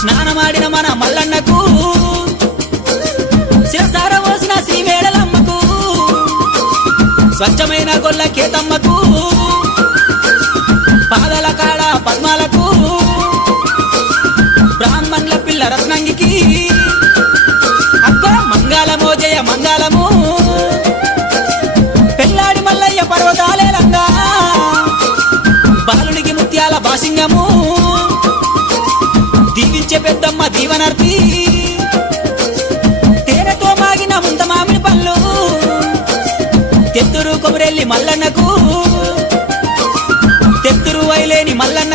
స్నానమాడిన మన మల్లన్నకు శిరసార పోసిన శ్రీ మేడలమ్మకు స్వచ్ఛమైన గొల్ల కేతమ్మకు పాదల కాడ పద్మాలకు బ్రాహ్మణుల పిల్ల రత్నంగికి అక్కో మంగళమో జయ మంగళము పెళ్ళాడి మల్లయ్య పర్వతాలేలంగా బాలునికి ముత్యాల బాసింగము దీవించే పెద్దమ్మ దీవనర్తి తేనెతో మాగిన ముంత మామిడి పళ్ళు తెత్తురు కొమరెల్లి మల్లన్నకు తెత్తురు వైలేని మల్లన్న